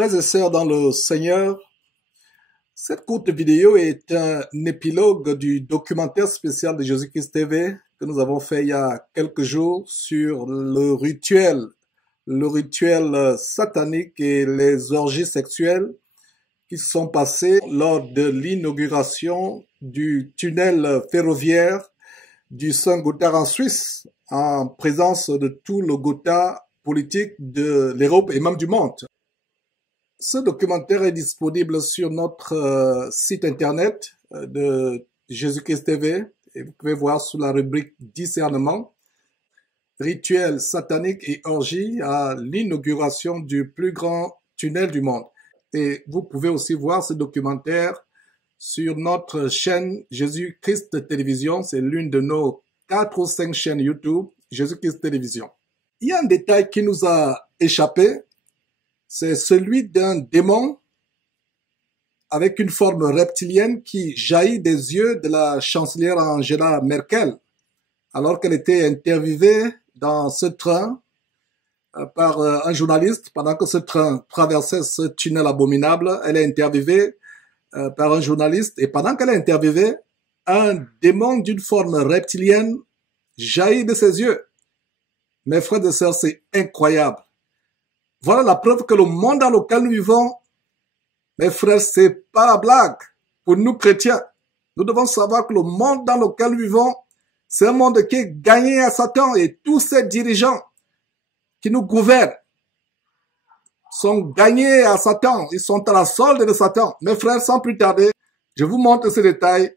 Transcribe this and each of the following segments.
Frères et sœurs dans le Seigneur, cette courte vidéo est un épilogue du documentaire spécial de Jésus-Christ TV que nous avons fait il y a quelques jours sur le rituel satanique et les orgies sexuelles qui se sont passées lors de l'inauguration du tunnel ferroviaire du Saint-Gothard en Suisse, en présence de tout le Gotha politique de l'Europe et même du monde. Ce documentaire est disponible sur notre site internet de Jésus-Christ TV et vous pouvez voir sous la rubrique discernement, rituel satanique et orgie à l'inauguration du plus grand tunnel du monde. Et vous pouvez aussi voir ce documentaire sur notre chaîne Jésus-Christ Télévision. C'est l'une de nos 4 ou 5 chaînes YouTube, Jésus-Christ Télévision. Il y a un détail qui nous a échappé. C'est celui d'un démon avec une forme reptilienne qui jaillit des yeux de la chancelière Angela Merkel alors qu'elle était interviewée dans ce train par un journaliste. Pendant que ce train traversait ce tunnel abominable, elle est interviewée par un journaliste et pendant qu'elle est interviewée, un démon d'une forme reptilienne jaillit de ses yeux. Mes frères et sœurs, c'est incroyable. Voilà la preuve que le monde dans lequel nous vivons, mes frères, c'est pas la blague. Pour nous chrétiens, nous devons savoir que le monde dans lequel nous vivons, c'est un monde qui est gagné à Satan et tous ces dirigeants qui nous gouvernent sont gagnés à Satan. Ils sont à la solde de Satan. Mes frères, sans plus tarder, je vous montre ces détails.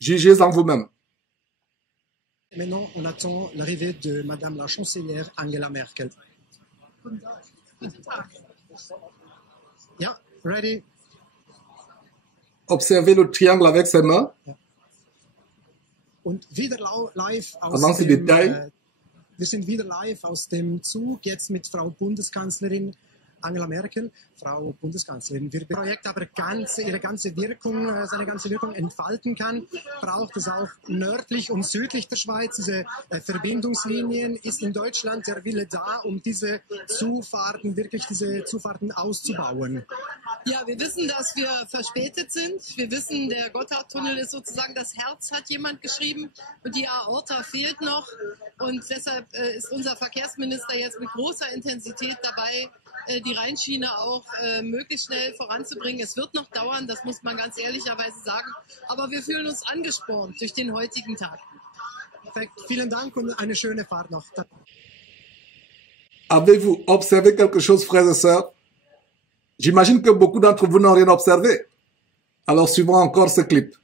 Jugez en vous-même. Maintenant, on attend l'arrivée de Madame la chancelière Angela Merkel. Ja, ready. Observez le triangle avec ses mains. Ja. Und wieder live Pendant ce détail, wir sind wieder live aus dem Zug, jetzt mit Frau Bundeskanzlerin Angela Merkel. Frau Bundeskanzlerin, wir Projekt aber ihre ganze Wirkung, seine ganze Wirkung entfalten kann, braucht es auch nördlich und südlich der Schweiz. Diese Verbindungslinien ist in Deutschland der Wille da, um diese Zufahrten, wirklich diese Zufahrten auszubauen. Ja, wir wissen, dass wir verspätet sind. Wir wissen, der Gotthardtunnel ist sozusagen das Herz, hat jemand geschrieben, und die Aorta fehlt noch. Und deshalb ist unser Verkehrsminister jetzt mit großer Intensität dabei, die Rheinschiene auch möglichst schnell voranzubringen. Es wird noch dauern, das muss man ganz ehrlicherweise sagen. Aber wir fühlen uns angespornt durch den heutigen Tag. Perfekt, vielen Dank und eine schöne Fahrt noch. Avez-vous observé quelque chose, frères et sœurs? J'imagine que beaucoup d'entre vous n'ont rien observé. Alors suivons encore ce clip.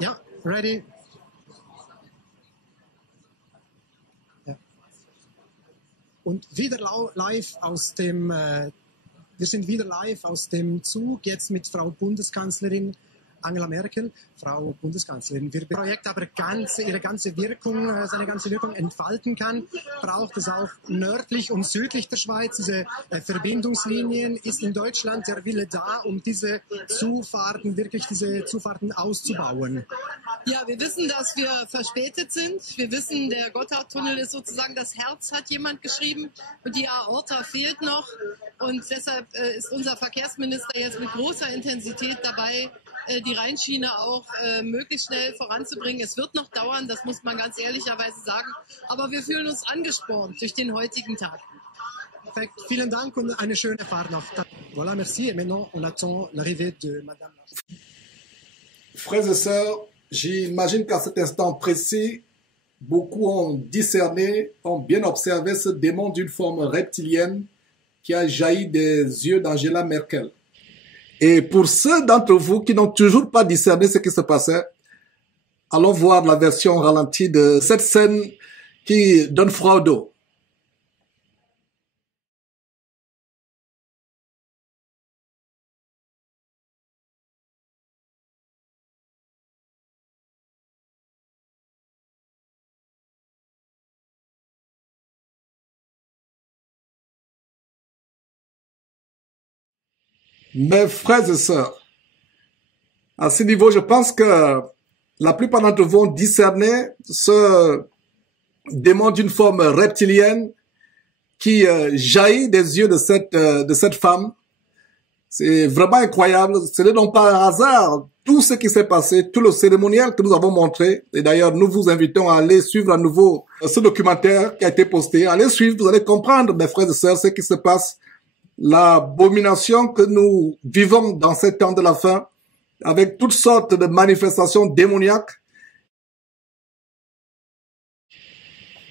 Ja, ready. Ja. Und wieder live aus dem, wir sind wieder live aus dem Zug, jetzt mit Frau Bundeskanzlerin Angela Merkel. Frau Bundeskanzlerin, wir Projekt aber ihre ganze Wirkung, seine ganze Wirkung entfalten kann, braucht es auch nördlich und südlich der Schweiz. Diese Verbindungslinien ist in Deutschland der Wille da, um diese Zufahrten, wirklich diese Zufahrten auszubauen. Ja, wir wissen, dass wir verspätet sind. Wir wissen, der Gotthardtunnel ist sozusagen das Herz, hat jemand geschrieben, und die Aorta fehlt noch. Und deshalb ist unser Verkehrsminister jetzt mit großer Intensität dabei, die Rheinschiene auch möglichst schnell voranzubringen. Es wird noch dauern, das muss man ganz ehrlicherweise sagen. Aber wir fühlen uns angespornt durch den heutigen Tag. Perfekt, vielen Dank und eine schöne Fahrt noch. Voilà, merci. Et maintenant, on attend l'arrivée de Madame. Frères et sœurs, j'imagine qu'à cet instant précis, beaucoup ont discerné, ont bien observé ce démon d'une forme reptilienne qui a jailli des yeux d'Angela Merkel. Et pour ceux d'entre vous qui n'ont toujours pas discerné ce qui se passait, allons voir la version ralentie de cette scène qui donne froid au dos. Mes frères et sœurs, à ce niveau, je pense que la plupart d'entre vous ont discerné ce démon d'une forme reptilienne qui jaillit des yeux de cette femme. C'est vraiment incroyable. Ce n'est donc pas un hasard. Tout ce qui s'est passé, tout le cérémonial que nous avons montré. Et d'ailleurs, nous vous invitons à aller suivre à nouveau ce documentaire qui a été posté. Allez suivre, vous allez comprendre, mes frères et sœurs, ce qui se passe. L'abomination que nous vivons dans ces temps de la fin, avec toutes sortes de manifestations démoniaques.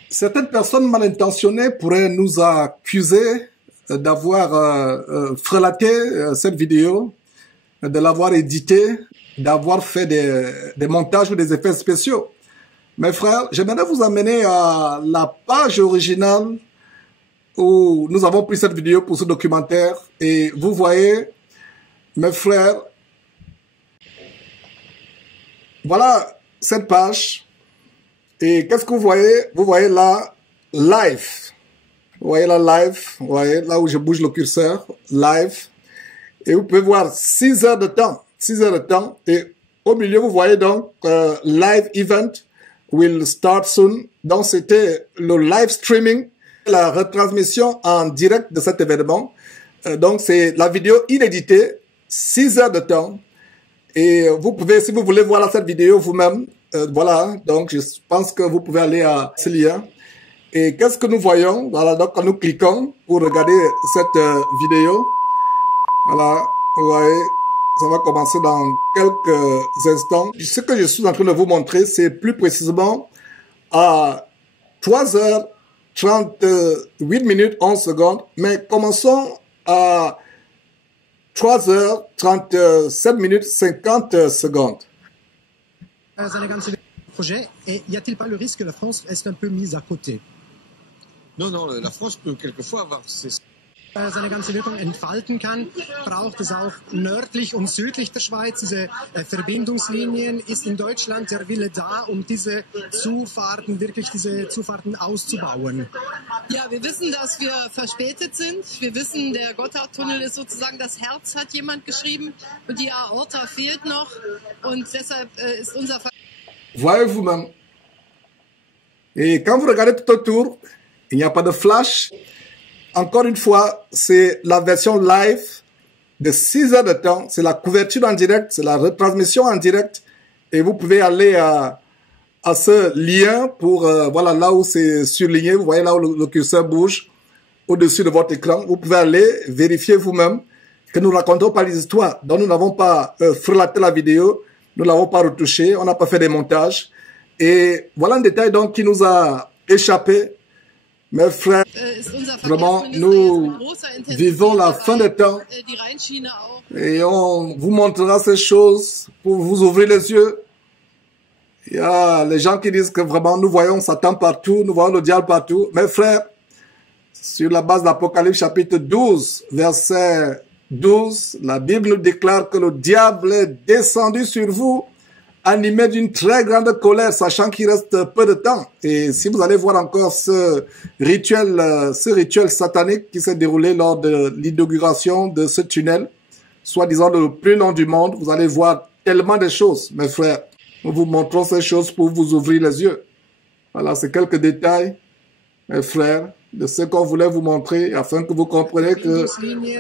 Certaines personnes mal intentionnées pourraient nous accuser d'avoir frelaté cette vidéo, de l'avoir éditée, d'avoir fait des montages ou des effets spéciaux. Mes frères, j'aimerais vous amener à la page originale où nous avons pris cette vidéo pour ce documentaire. Et vous voyez, mes frères, voilà cette page. Et qu'est-ce que vous voyez? Vous voyez là, live. Vous voyez là, live. Vous voyez là où je bouge le curseur, live. Et vous pouvez voir 6 heures de temps. 6 heures de temps. Et au milieu, vous voyez donc live event will start soon. Donc, c'était le live streaming, la retransmission en direct de cet événement. Donc, c'est la vidéo inéditée, 6 heures de temps. Et vous pouvez, si vous voulez voir cette vidéo vous-même, voilà, donc je pense que vous pouvez aller à ce lien. Et qu'est-ce que nous voyons? Voilà, donc quand nous cliquons pour regarder cette vidéo, voilà, vous voyez, ça va commencer dans quelques instants. Ce que je suis en train de vous montrer, c'est plus précisément à 3h38 minutes 11 secondes, mais commençons à 3h37 minutes 50 secondes. Seine ganze projet. Et y a-t-il pas le risque que la France reste un peu mise à côté? Non, non, la France peut quelquefois avoir seine ganze Wirkung entfalten kann, braucht es auch nördlich und südlich der Schweiz diese Verbindungslinien. Ist in Deutschland der Wille da, diese Zufahrten, wirklich diese Zufahrten auszubauen? Ja, wir wissen, dass wir verspätet sind. Wir wissen, der Gotthardtunnel ist sozusagen, das Herz hat jemand geschrieben und die Aorta fehlt noch. Und deshalb ist unser... Voyez vous-même. Et quand vous regardez tout autour, il n'y a pas de flash. Encore une fois, c'est la version live de 6 heures de temps. C'est la couverture en direct, c'est la retransmission en direct. Et vous pouvez aller à ce lien pour, voilà, là où c'est surligné. Vous voyez là où le curseur bouge au-dessus de votre écran. Vous pouvez aller vérifier vous-même que nous ne racontons pas les histoires. Donc, nous n'avons pas frelaté la vidéo. Nous ne l'avons pas retouché. On n'a pas fait des montages. Et voilà un détail donc qui nous a échappé. Mes frères, vraiment, nous vivons la fin des temps et on vous montrera ces choses pour vous ouvrir les yeux. Il y a les gens qui disent que vraiment nous voyons Satan partout, nous voyons le diable partout. Mes frères, sur la base d'Apocalypse chapitre 12, verset 12, la Bible nous déclare que le diable est descendu sur vous animé d'une très grande colère, sachant qu'il reste peu de temps. Et si vous allez voir encore ce rituel satanique qui s'est déroulé lors de l'inauguration de ce tunnel, soi-disant le plus long du monde, vous allez voir tellement de choses, mes frères. Nous vous montrons ces choses pour vous ouvrir les yeux. Voilà, c'est quelques détails, mes frères, de ce qu'on voulait vous montrer, afin que vous compreniez que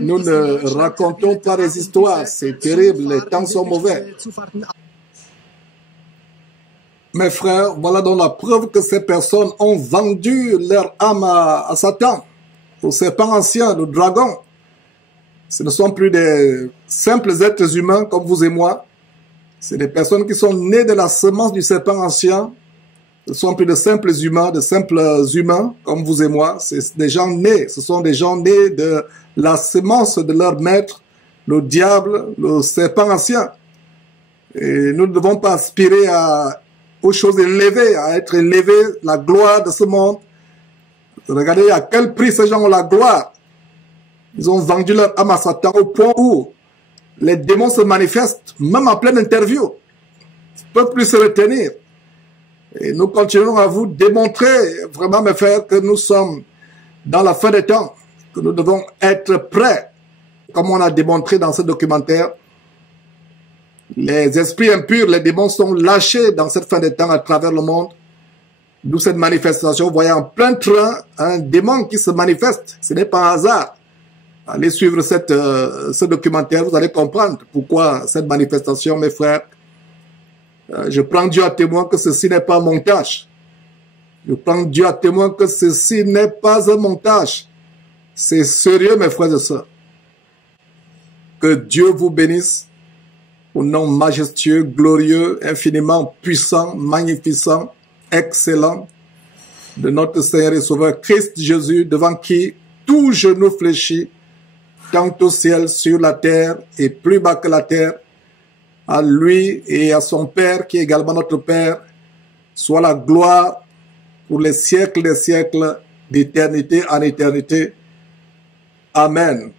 nous ne racontons pas des histoires. C'est terrible, les temps sont mauvais. Mes frères, voilà donc la preuve que ces personnes ont vendu leur âme à Satan, au serpent ancien, au dragon. Ce ne sont plus des simples êtres humains comme vous et moi. C'est des personnes qui sont nées de la semence du serpent ancien. Ce ne sont plus de simples humains comme vous et moi. C'est des gens nés. Ce sont des gens nés de la semence de leur maître, le diable, le serpent ancien. Et nous ne devons pas aspirer aux choses élevées, à être élevés, la gloire de ce monde. Regardez à quel prix ces gens ont la gloire. Ils ont vendu leur âme à Satan au point où les démons se manifestent, même en pleine interview. Ils ne peuvent plus se retenir. Et nous continuons à vous démontrer, vraiment mes frères, que nous sommes dans la fin des temps, que nous devons être prêts, comme on a démontré dans ce documentaire. Les esprits impurs, les démons sont lâchés dans cette fin des temps à travers le monde. D'où cette manifestation, vous voyez en plein train un démon qui se manifeste. Ce n'est pas un hasard. Allez suivre ce documentaire, vous allez comprendre pourquoi cette manifestation, mes frères. Je prends Dieu à témoin que ceci n'est pas un montage. Je prends Dieu à témoin que ceci n'est pas un montage. C'est sérieux, mes frères et sœurs. Que Dieu vous bénisse au nom majestueux, glorieux, infiniment puissant, magnificent, excellent de notre Seigneur et Sauveur Christ Jésus, devant qui tout genou fléchit, tant au ciel, sur la terre et plus bas que la terre. À lui et à son Père, qui est également notre Père, soit la gloire pour les siècles des siècles, d'éternité en éternité. Amen.